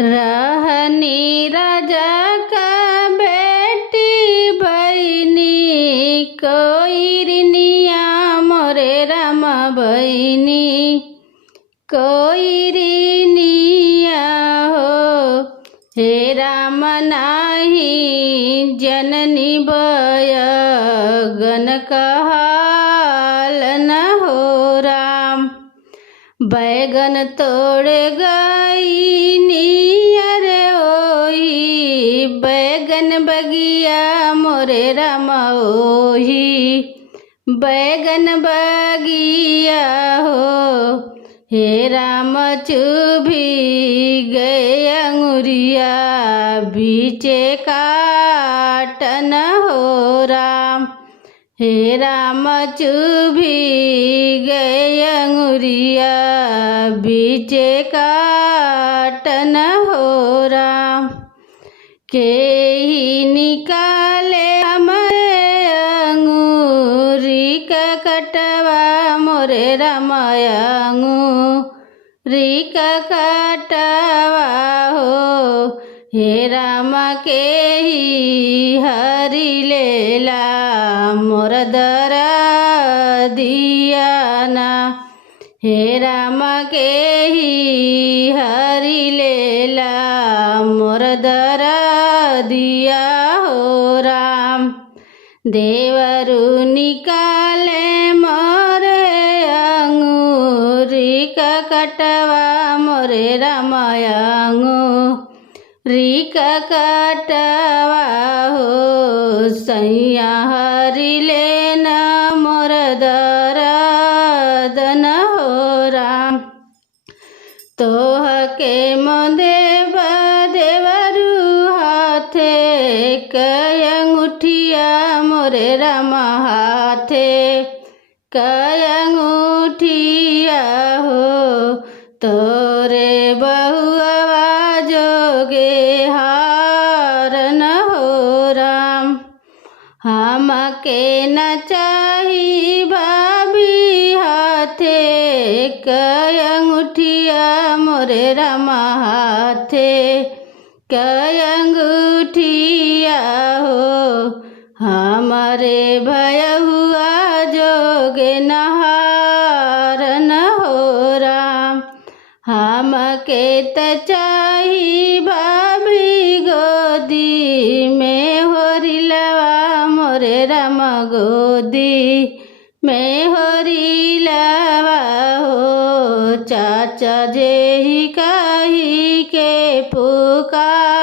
रहनी राजा का बेटी बहिनी कोई रिनिया मोरे राम बहिनी कोई रिनिया हो। हे राम नाही जननी बयगन कहाल न हो राम। बैगन तोड़ गई अरे ओही बैगन बगिया मोरे राम ओही बैगन बगिया हो। हे राम चुभी गए अंगुरिया बीचे काटन हो राम। हे राम चुभी गए अंगुरिया बीचे काटन हो राम। के ही निकाले हमारे अंगूरी का कटवा मोरे राम अंगूरी का कटवा हो। हे राम के ही हरि लेला मोर दर दियाना। हे राम के ही हरि लेला मोर दर दिया हो राम। देवरु निकाले मोरे अंगूरी का कटवा मोरे राम अंगूरी का कटवा हो। सैया हरि लेना मोर दरदन हो राम। तोह के मोदेव देवरु हाथे कय अंगूठिया मोरे राम हाथे कय अंगूठिया हो। तोरे बहुआ जोगे हार न हो राम। हम के न चाही भाभी हाथे कय अंगूठिया मोरे राम हाथे कय अंगूठिया हो। हमारे भय हुआ जोगे नहार न हो राम। हम के त चाही भाभी गोदी में होरी लवा मोरे राम गोदी में होरी लवा हो। चाचा जेही कही के पुकार